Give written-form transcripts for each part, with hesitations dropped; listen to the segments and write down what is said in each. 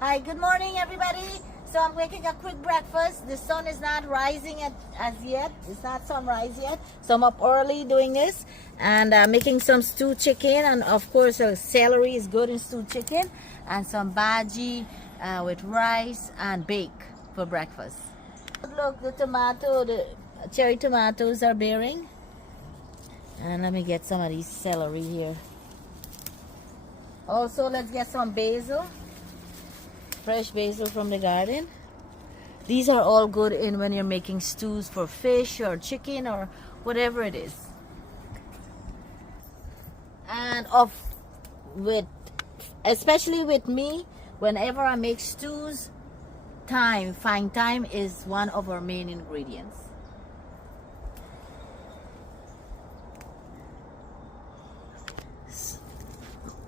Hi, good morning everybody. So I'm making a quick breakfast. The sun is not rising as yet. It's not sunrise yet. So I'm up early doing this and making some stewed chicken, and of course celery is good in stewed chicken, and some bhaji with rice and bake for breakfast. Look, the cherry tomatoes are bearing. And let me get some of these celery here. Also, let's get some basil. Fresh basil from the garden. These are all good in when you're making stews for fish or chicken or whatever it is. And especially with me, whenever I make stews, fine thyme is one of our main ingredients.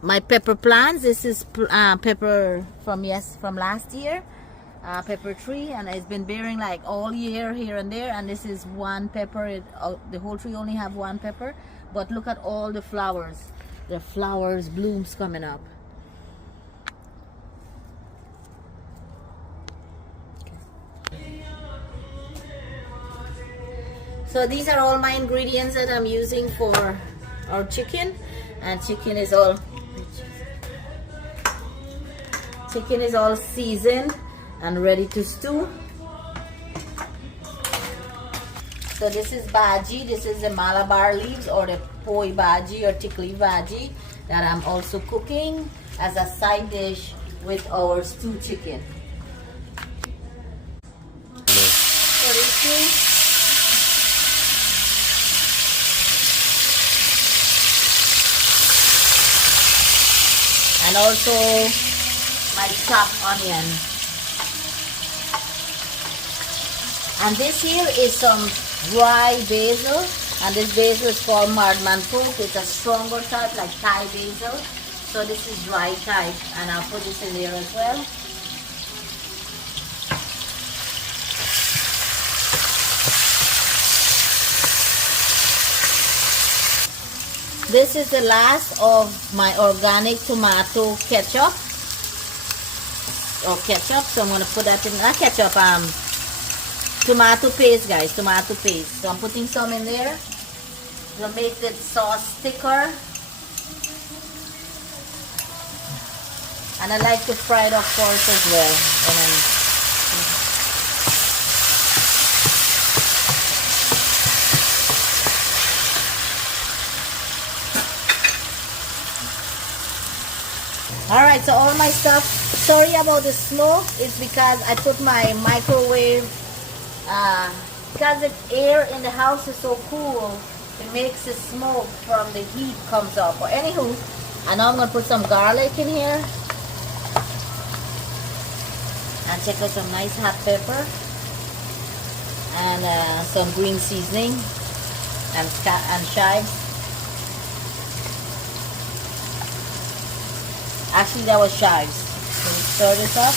My pepper plants, this is pepper from last year, pepper tree, and it's been bearing like all year here and there, and this is one pepper. The whole tree only have one pepper, but look at all the flowers, blooms coming up. So these are all my ingredients that I'm using for our chicken, and chicken is all seasoned and ready to stew. So this is bhaji. This is the Malabar leaves or the poi bhaji or tikli bhaji that I'm also cooking as a side dish with our stewed chicken. So this is and also my chopped onion. And this here is some dry basil, and this basil is called Mardmanpuk. It's a stronger type like Thai basil. So this is dry type, and I'll put this in there as well. This is the last of my organic tomato ketchup. So I'm going to put that in, tomato paste, guys, tomato paste. So I'm putting some in there to make the sauce thicker. And I like to fry it, of course, as well. Alright, so all my stuff, sorry about the smoke, it's because I put my microwave, because the air in the house is so cool, it makes the smoke from the heat comes up. But anywho, and now I'm going to put some garlic in here, and check out some nice hot pepper, and some green seasoning, and chives. Actually, that was chives. So we stir this up.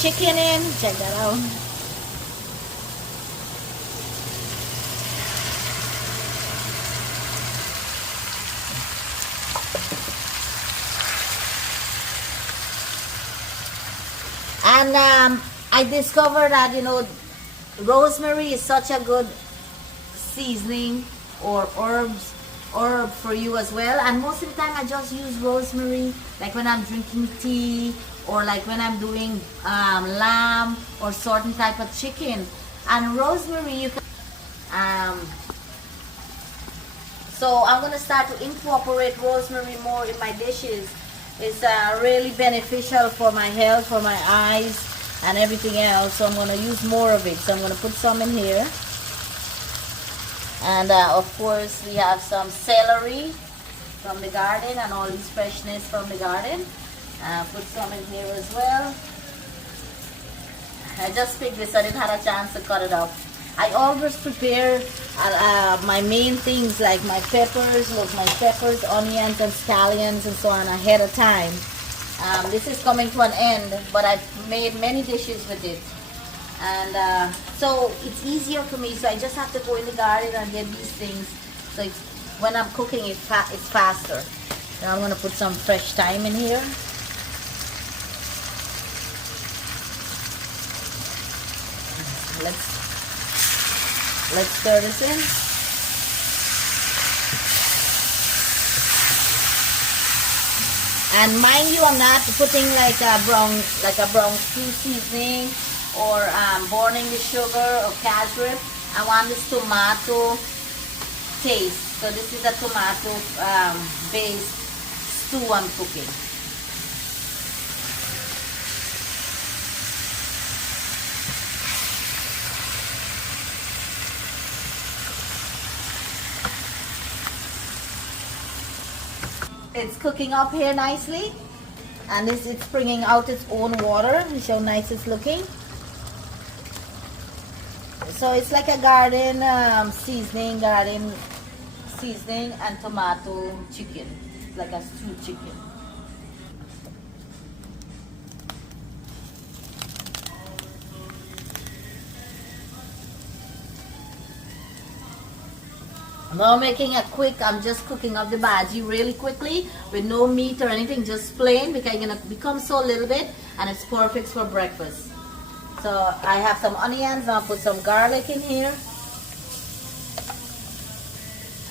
Chicken in, check that out. And I discovered that, rosemary is such a good seasoning or herb for you as well. And most of the time I just use rosemary like when I'm drinking tea, or like when I'm doing lamb or certain type of chicken. And rosemary you can so I'm going to start to incorporate rosemary more in my dishes. It's really beneficial for my health, for my eyes, and everything else. So I'm going to use more of it. So I'm going to put some in here. And of course we have some celery from the garden and all this freshness from the garden. Put some in here as well. I just picked this, I didn't have a chance to cut it up. I always prepare my main things like my peppers, onions and scallions and so on ahead of time. This is coming to an end, but I've made many dishes with it. And So it's easier for me. So I just have to go in the garden and get these things. So it's, when I'm cooking, it's faster. Now I'm gonna put some fresh thyme in here. Let's stir this in. And mind you, I'm not putting like a brown stew seasoning or burning the sugar or cashew. I want this tomato taste. So this is a tomato based stew I'm cooking. It's cooking up here nicely, and it's bringing out its own water. See how nice it's looking. So it's like a garden seasoning and tomato chicken. It's like a stewed chicken. Now making a quick, I'm just cooking up the bhaji really quickly with no meat or anything, just plain, because it's gonna become so little bit and it's perfect for breakfast. So I have some onions, I'll put some garlic in here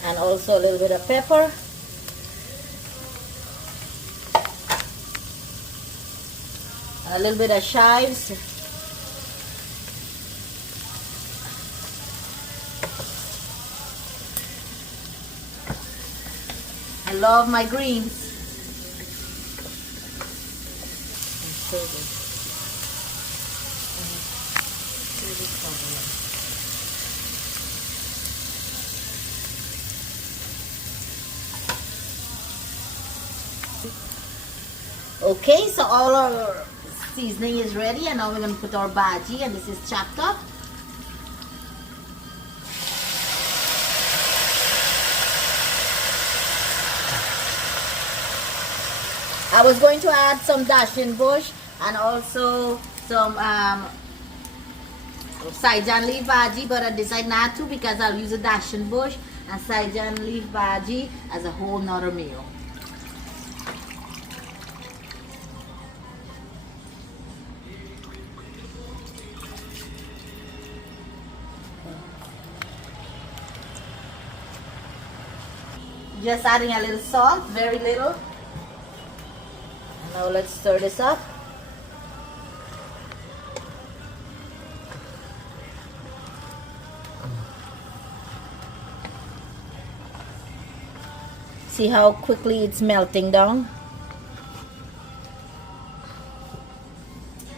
and also a little bit of pepper. And a little bit of chives. I love my greens. Okay, so all our seasoning is ready, and now we're going to put our bhaji, and this is chopped up. I was going to add some dashin bush and also some saijan leaf bhaji, but I decided not to because I'll use a dashin bush and saijan leaf bhaji as a whole nother meal. Just adding a little salt, very little. Now let's stir this up. See how quickly it's melting down?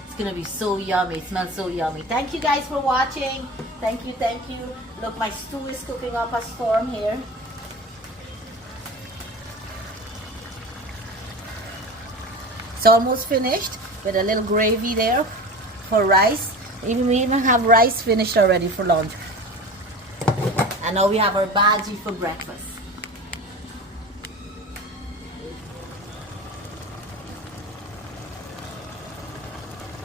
It's gonna be so yummy. It smells so yummy. Thank you guys for watching. Thank you, thank you. Look, my stew is cooking up a storm here. It's almost finished with a little gravy there for rice. We even have rice finished already for lunch. And now we have our bhaji for breakfast.